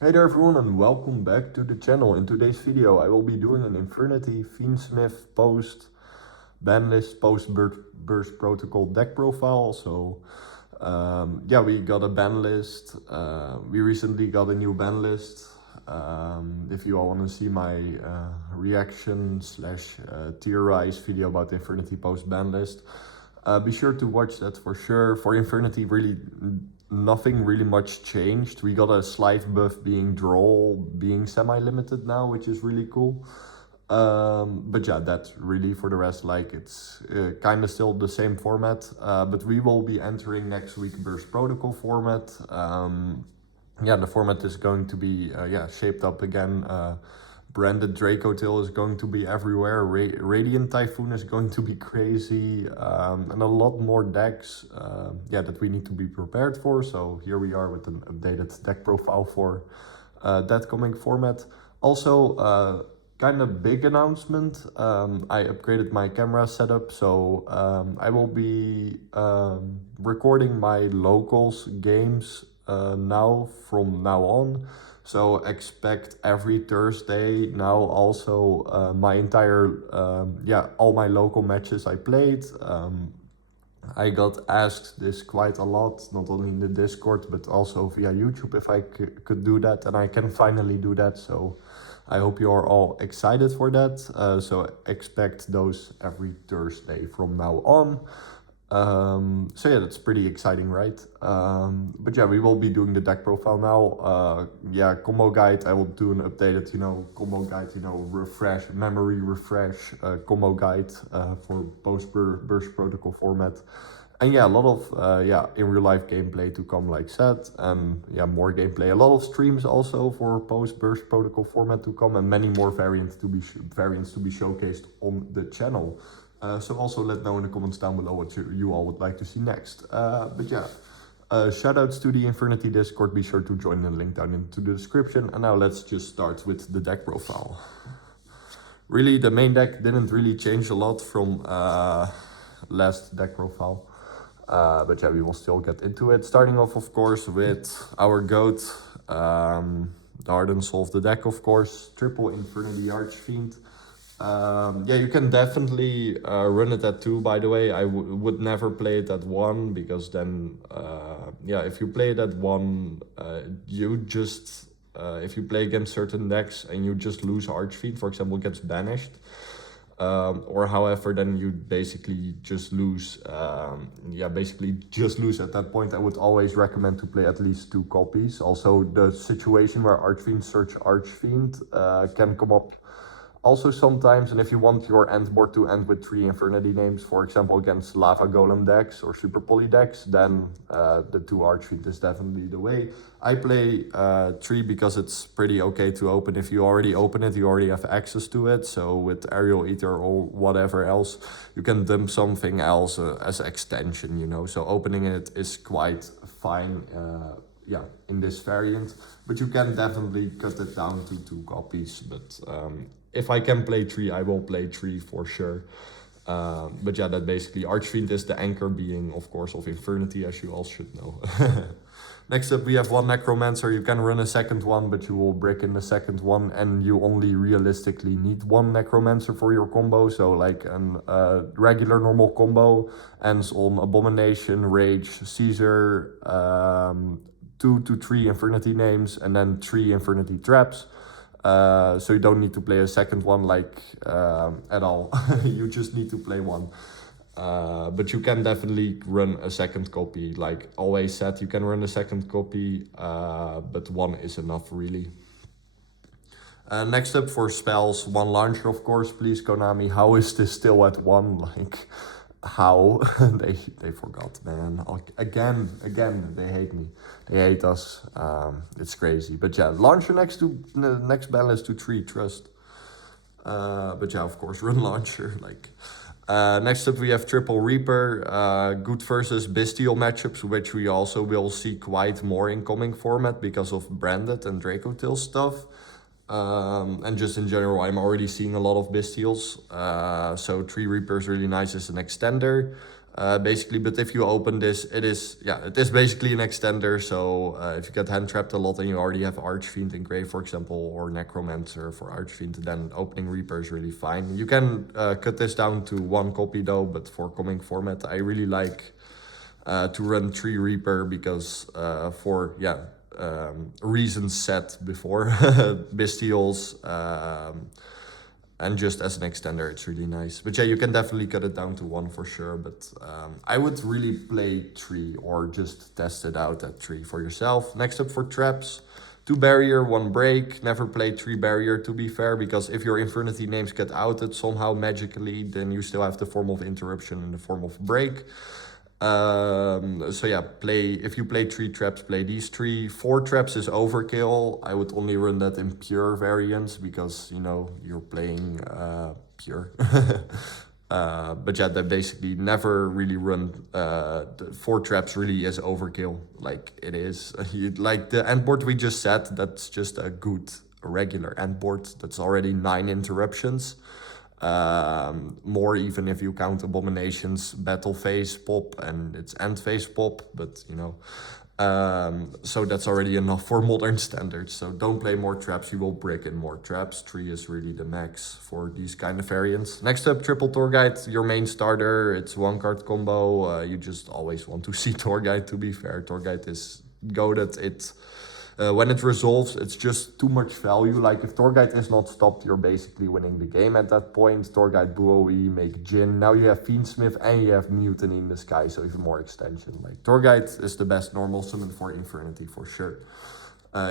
Hey there everyone and welcome back to the channel. In today's video I will be doing an Infernity Fiendsmith post Banlist post burst protocol deck profile. So yeah, we got a ban list. We recently got a new ban list. If you all want to see my reaction slash theorize video about the Infernity post ban list, be sure to watch that for sure. For Infernity, really nothing really much changed. We got a slight buff being draw, being semi-limited now, which is really cool. But yeah, that's really for the rest, like it's kind of still the same format. But we will be entering next week Burst Protocol format. Yeah, the format is going to be shaped up again. Branded Draco Tail is going to be everywhere. Radiant Typhoon is going to be crazy, and a lot more decks that we need to be prepared for. So here we are with an updated deck profile for that coming format. Also, kind of big announcement. I upgraded my camera setup, so I will be recording my locals games now from now on. So expect every Thursday now also my entire all my local matches I played. I got asked this quite a lot, not only in the Discord but also via YouTube, if I could do that, and I can finally do that. So I hope you are all excited for that. So expect those every Thursday from now on. So yeah, that's pretty exciting, right? But yeah, we will be doing the deck profile now. Combo guide, I will do an updated, combo guide, refresh, memory refresh, combo guide for post burst protocol format. And yeah, a lot of in real life gameplay to come, like said, and yeah, more gameplay. A lot of streams also for post burst protocol format to come, and many more variants to be showcased on the channel. So also let know in the comments down below what you all would like to see next. Shoutouts to the Infernity Discord. Be sure to join the link down into the description. And now let's just start with the deck profile. Really, the main deck didn't really change a lot from last deck profile. But yeah, we will still get into it. Starting off, of course, with our GOAT, the heart and soul of the deck, of course. Triple Infernity Archfiend. You can definitely run it at 2, by the way. I would never play it at 1, because then, if you play it at 1, if you play against certain decks and you just lose Archfiend, for example, gets banished, or however, then you basically just lose. At that point. I would always recommend to play at least 2 copies. Also, the situation where Archfiend search Archfiend can come up also sometimes, and if you want your end board to end with 3 Infernity names, for example against Lava Golem decks or Super Poly decks, then the 2 Archfiend is definitely the way. I play 3 because it's pretty okay to open. If you already open it, you already have access to it. So with Aerial Eater or whatever else, you can dump something else as extension, So opening it is quite fine. In this variant, but you can definitely cut it down to 2 copies. But if I can play 3, I will play 3 for sure. But yeah, that basically Archfiend is the anchor being, of course, of Infernity, as you all should know. Next up, we have 1 Necromancer. You can run a second one, but you will brick in the second one, and you only realistically need 1 Necromancer for your combo. So like a regular normal combo ends on Abomination, Rage, Caesar, 2 to 3 Infernity names, and then 3 Infernity traps. So you don't need to play a second one at all. You just need to play 1. But you can definitely run a second copy. Like always said, you can run a second copy, but 1 is enough really. Next up for spells, 1 launcher, of course. Please, Konami, how is this still at 1? Like, how? they forgot, man. Again, they hate me. They hate us. It's crazy. But yeah, launcher next Banlist to 3, trust. But yeah, of course, run launcher. Next up, we have Triple Reaper, good versus Bestial matchups, which we also will see quite more in coming format because of Branded and Draco Tail stuff. And just in general, I'm already seeing a lot of Bestials. So 3 Reapers really nice as an extender. basically. But if you open this, it is basically an extender. So if you get hand trapped a lot and you already have Archfiend engraved, for example, or Necromancer for Archfiend, then opening Reaper is really fine. You can cut this down to 1 copy though, but for coming format, I really like to run 3 Reaper because for reasons set before, Bestials, and just as an extender, it's really nice. But yeah, you can definitely cut it down to 1 for sure. But I would really play 3 or just test it out at 3 for yourself. Next up for traps, 2 barrier, 1 break. Never play 3 barrier to be fair, because if your Infernity names get outed somehow magically, then you still have the form of interruption in the form of break. So yeah, if you play 3 traps, play these 3. 4 traps is overkill. I would only run that in pure variants because, you know, you're playing pure. But yeah, that basically never really run 4 traps really is overkill. Like it is, like the end board we just said, that's just a good regular end board. That's already 9 interruptions. More even if you count Abominations, battle phase pop and its end phase pop, but you know, so that's already enough for modern standards. So don't play more traps, you will break in more traps. 3 is really the max for these kind of variants. Next up, triple Tour Guide, your main starter. It's 1 card combo. You just always want to see Tour Guide, to be fair. Tour Guide is goated. When it resolves, it's just too much value. Like if Tour Guide is not stopped, you're basically winning the game at that point. Tour Guide, BPRO, make Djinn. Now you have Fiendsmith and you have Mutiny in the Sky, so even more extension. Like Tour Guide is the best normal summon for Infernity for sure.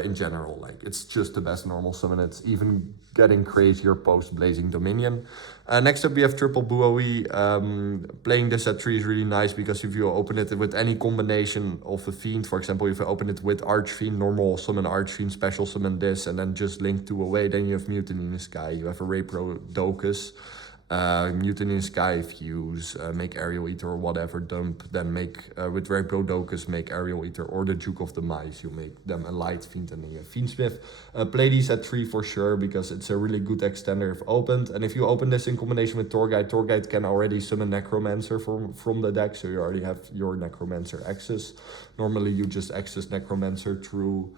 In general, like it's just the best normal summon. It's even getting crazier post Blazing Dominion. Next up we have triple BPRO. Playing this at 3 is really nice because if you open it with any combination of a Fiend, for example, if you open it with Archfiend, normal summon Archfiend, special summon this, and then just link 2 away, then you have Mutiny in the Sky. You have a Repro Docus. Mutiny in Sky Fuse, make Aerial Eater or whatever, dump, then make, with Repro Docus, make Aerial Eater or the Duke of the Mice, you make them a Light Fiend and then you have Fiendsmith. Play these at 3 for sure, because it's a really good extender if opened, and if you open this in combination with Tour Guide can already summon Necromancer from the deck, so you already have your Necromancer access. Normally you just access Necromancer through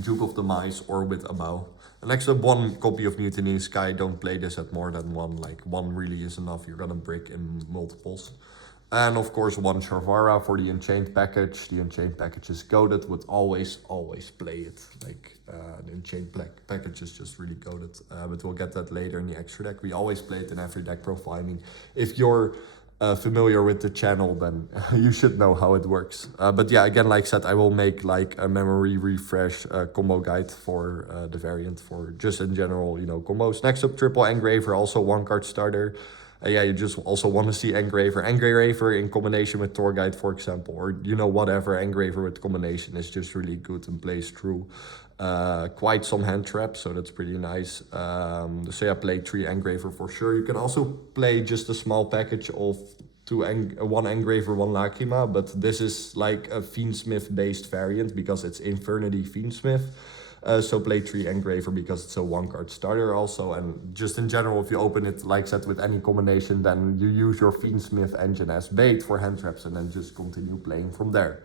Duke of the Mice or with Abao. Next up, 1 copy of Mutiny in the Sky. Don't play this at more than 1. Like 1 really is enough. You're gonna break in multiples. And of course 1 Sharvara for the Enchained package. The Enchained package is goated. Would always play it. Like the Enchained package is just really goated. But we'll get that later in the extra deck. We always play it in every deck profiling. If you're familiar with the channel, then you should know how it works. But yeah, again, like I said, I will make like a memory refresh combo guide for the variant for just in general, you know, combos. Next up, triple Engraver, also 1 card starter. Yeah, you just also want to see Engraver. Engraver in combination with Tour Guide, for example, or, you know, whatever. Engraver with combination is just really good and plays through quite some hand traps, so that's pretty nice. So yeah, play 3 Engraver for sure. You can also play just a small package of 1 Engraver, 1 Lacrima, but this is like a Fiendsmith based variant because it's Infernity Fiendsmith. So play 3 Engraver because it's a 1 card starter also, and just in general, if you open it like I said with any combination, then you use your Fiendsmith engine as bait for hand traps and then just continue playing from there.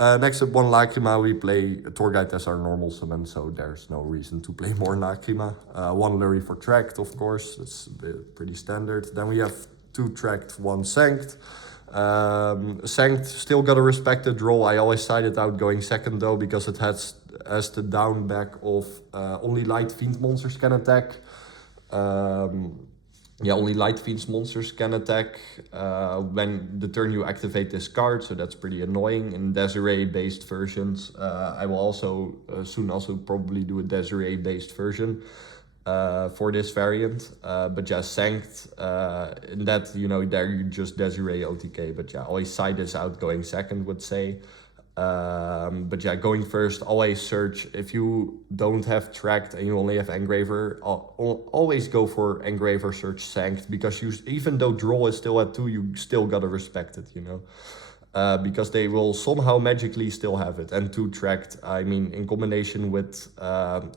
Next up, 1 Lacrima, we play Tour Guide as our normal summon, so there's no reason to play more Lacrima. 1 Lurry for Tracked, of course, that's pretty standard. Then we have 2 Tracked, 1 Sanct. Sanct still got a respected role. I always side it out going second though, because it has the down back of only Light Fiend monsters can attack. Yeah, only Light Fiends monsters can attack when the turn you activate this card, so that's pretty annoying. In Desiree-based versions, I will also soon also probably do a Desiree-based version for this variant. But yeah, Sanct, in that, you know, there you just Desiree OTK, but yeah, always side this out going second, would say. But yeah, going first, always search. If you don't have Tracked and you only have Engraver, always go for Engraver, search Sanct, because you, even though draw is still at 2, you still gotta respect it, you know, because they will somehow magically still have it. And 2 Tracked, I mean, in combination with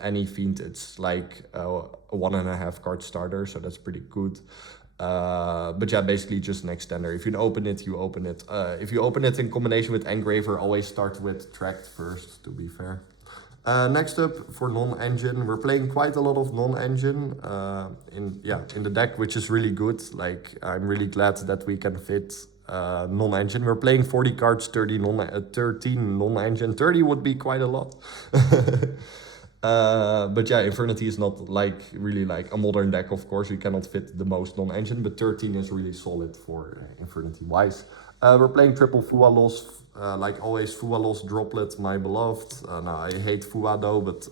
any Fiend, it's like a 1.5 card starter, so that's pretty good. But yeah, basically just an extender. If you open it, you open it. If you open it in combination with Engraver, always start with Tracked first, to be fair. Next up, for non-engine, we're playing quite a lot of non-engine in the deck, which is really good. Like, I'm really glad that we can fit non-engine. We're playing 40 cards, 13 non-engine. 30 would be quite a lot. But yeah, Infernity is not like really like a modern deck, of course. You cannot fit the most non-engine, but 13 is really solid for Infernity wise. We're playing triple Fua Loss, like always, Fua Loss Droplet, my beloved. Now, I hate Fua though, but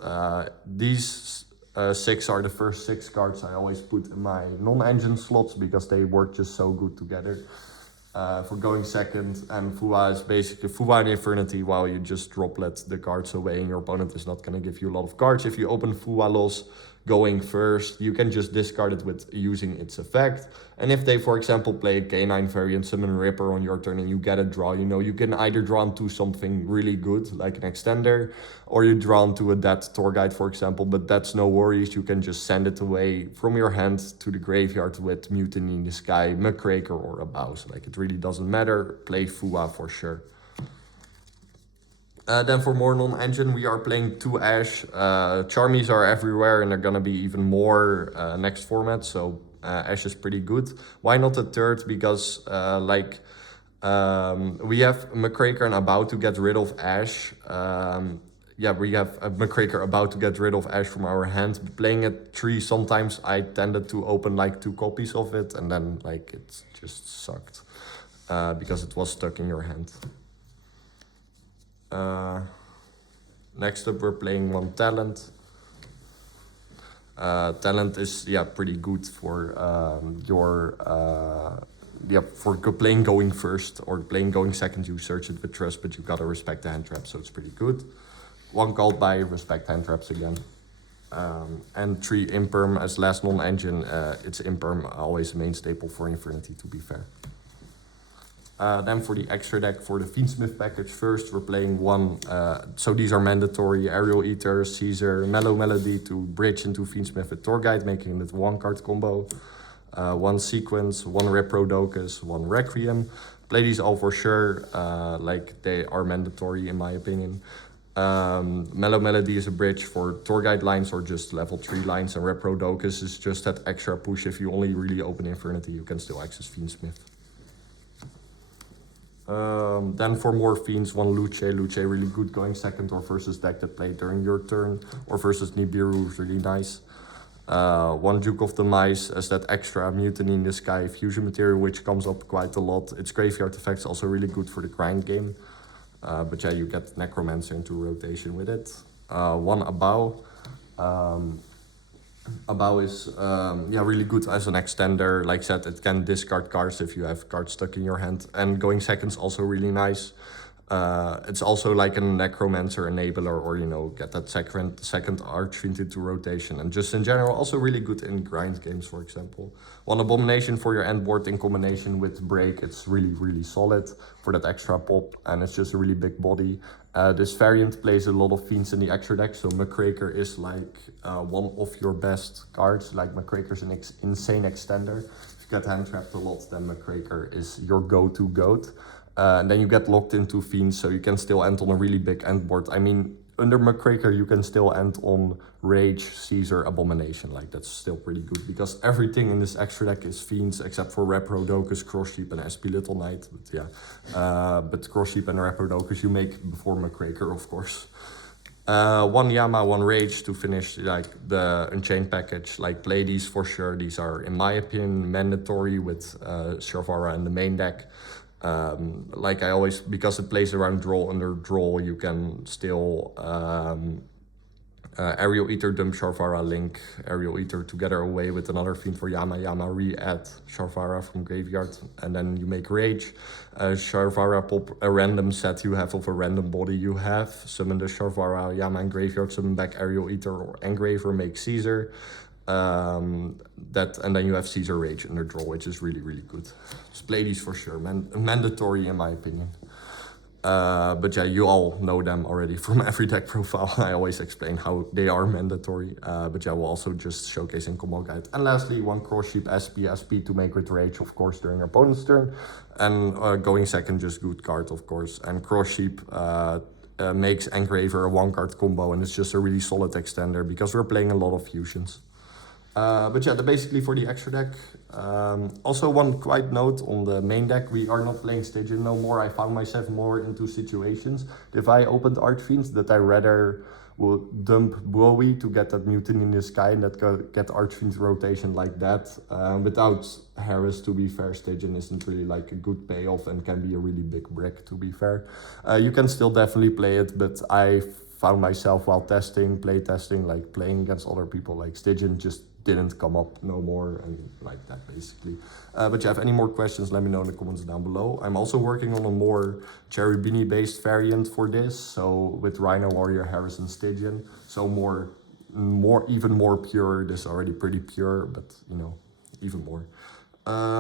these 6 are the first 6 cards I always put in my non-engine slots because they work just so good together. For going second, and Fua is basically Fua and Infernity while you just droplet the cards away and your opponent is not going to give you a lot of cards. If you open Fua Loss going first, you can just discard it with using its effect. And if they, for example, play a K9 variant, summon Ripper on your turn and you get a draw, you know, you can either draw into something really good, like an extender, or you draw into a dead tour guide, for example, but that's no worries. You can just send it away from your hand to the graveyard with Mutiny in the Sky, Muckraker, or a Bows. Like, it really doesn't matter. Play Fua for sure. Then for more non-engine, we are playing 2 Ash. Charmies are everywhere and they're gonna be even more next format, so Ash is pretty good. Why not a third? Because we have Muckraker and about to get rid of Ash. Yeah, we have a Muckraker about to get rid of Ash from our hand. Playing at 3, sometimes I tended to open like 2 copies of it and then like it just sucked because it was stuck in your hand. Next up, we're playing 1 Talent. Talent is pretty good for for playing going first or playing going second. You search it with Trust, but you gotta respect the hand trap, so it's pretty good. 1 called by respect hand traps again. And 3 Imperm as last non-engine. It's Imperm, always a main staple for Infernity, to be fair. Then for the extra deck, for the Fiendsmith package, first we're playing 1, so these are mandatory, Aerial Eater, Caesar, Mellow Melody to bridge into Fiendsmith with Tour Guide, making it 1 card combo. 1 Sequence, 1 Reprodocus, 1 Requiem. Play these all for sure, like they are mandatory in my opinion. Mellow Melody is a bridge for Tour Guide lines or just level 3 lines, and Reprodocus is just that extra push. If you only really open Infernity, you can still access Fiendsmith. Then for more Fiends, 1 Luce really good going second or versus deck that played during your turn, or versus Nibiru is really nice. 1 Duke of the Mice as that extra Mutiny in the Sky fusion material, which comes up quite a lot. Its graveyard effect's also really good for the grind game. But yeah, you get Necromancer into rotation with it. 1 Abau. Abau is really good as an extender. Like I said, it can discard cards if you have cards stuck in your hand. And going second's also really nice. It's also like a Necromancer enabler, or you know, get that second Archfiend into rotation. And just in general, also really good in grind games, for example. 1 Abomination for your end board in combination with Break. It's really solid for that extra pop, and it's just a really big body. This variant plays a lot of Fiends in the extra deck, so Muckraker is like 1 of your best cards. Like, Muckraker's an insane extender. If you get hand trapped a lot, then Muckraker is your go-to goat. And then you get locked into Fiends, so you can still end on a really big end board. I mean, under Muckraker, you can still end on Rage, Caesar, Abomination. Like, that's still pretty good, because everything in this extra deck is Fiends, except for Reprodocus, Crosssheep, and SP Little Knight. But yeah, but Crosssheep and Reprodocus you make before Muckraker, of course. 1 Yama, 1 Rage to finish like the Unchained package. Like, play these for sure. These are, in my opinion, mandatory with Sharvara in the main deck. Like I always, because it plays around draw under draw, you can still Aerial Eater, dump Sharvara, link Aerial Eater together away with another Fiend for Yama. Yama re-add Sharvara from graveyard, and then you make Rage. Sharvara pop a random set you have of a random body you have. Summon the Sharvara, Yama in graveyard, summon back Aerial Eater or Engraver, make Caesar. And then you have Caesar Rage under draw, which is really good. Just play these for sure, mandatory in my opinion. But yeah, you all know them already from every deck profile. I always explain how they are mandatory. But yeah, we'll also just showcase in combo guide. And lastly, one cross sheep SP to make with rage, of course, during your opponent's turn. And going second, just good card, of course. And cross sheep makes Engraver a 1-card combo, and it's just a really solid extender because we're playing a lot of fusions. But yeah, basically for the extra deck. Also one quiet note on the main deck, we are not playing Stygian no more. I found myself more into situations. If I opened Archfiends, that I rather will dump Bowie to get that Mutiny in the Sky and that get Archfiends rotation like that. Without Harris, to be fair, Stygian isn't really like a good payoff and can be a really big brick, to be fair. You can still definitely play it, but I found myself while play testing, like playing against other people, like Stygian just didn't come up no more, and like that basically. But if you have any more questions, let me know in the comments down below. I'm also working on a more Cherubini based variant for this, so with Rhino Warrior, Harrison, Stygian, so even more pure. This is already pretty pure, but you know, even more.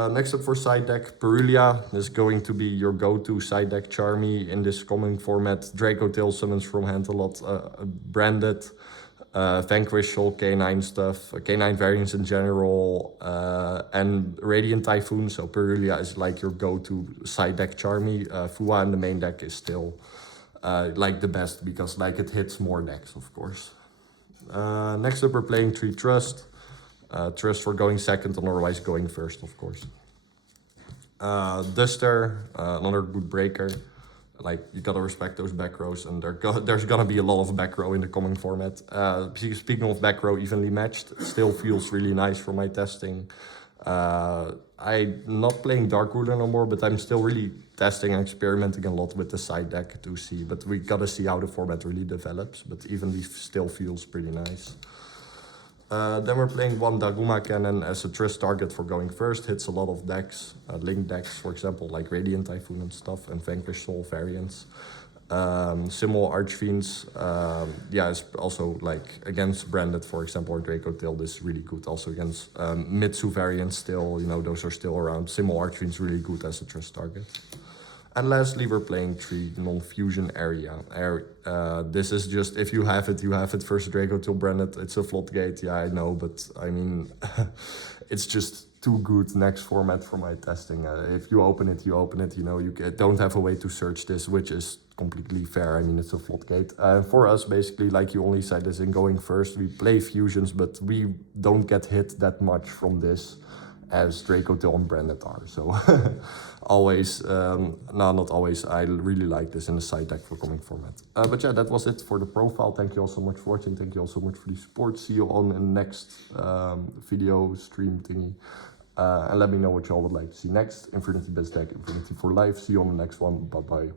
Next up for side deck, Perulia is going to be your go-to side deck Charmy in this coming format. Draco Tail summons from hand a lot, branded. Vanquish, Soul, K9 stuff, K9 variants in general, and Radiant Typhoon. So Perulia is like your go-to side deck Charmy. Fua in the main deck is still like the best because like it hits more decks, of course. Next up we're playing 3 Trust. Trust for going second and otherwise going first, of course. Duster, another good breaker. Like, you gotta respect those back rows, and there's gonna be a lot of back row in the coming format. Speaking of back row evenly matched, it still feels really nice for my testing. I'm not playing Dark Ruler no more, but I'm still really testing and experimenting a lot with the side deck to see. But we gotta see how the format really develops, but evenly still feels pretty nice. Then we're playing 1 Daguma Cannon as a trust target for going first. Hits a lot of decks, link decks, for example, like Radiant Typhoon and stuff, and Vanquish Soul variants. Symbol Archfiends, yeah, it's also like against Branded, for example, or Draco Tail. This is really good. Also against Mitsu variants still, you know, those are still around. Symbol Archfiends really good as a trust target. And lastly, we're playing 3 non-fusion area. This is just, if you have it, you have it versus Draco Tail Branded. It's a floodgate, yeah, I know, but I mean, it's just too good next format for my testing. If you open it, you know, you don't have a way to search this, which is completely fair. I mean, it's a floodgate. For us, basically, like you only said this in going first, we play fusions, but we don't get hit that much from this as Draco Tail and Branded are. So always, no, not always. I really like this in the side deck for coming format. But yeah, that was it for the profile. Thank you all so much for watching. Thank you all so much for the support. See you on the next video stream thingy. And let me know what y'all would like to see next. Infernity best deck, Infernity for life. See you on the next one. Bye bye.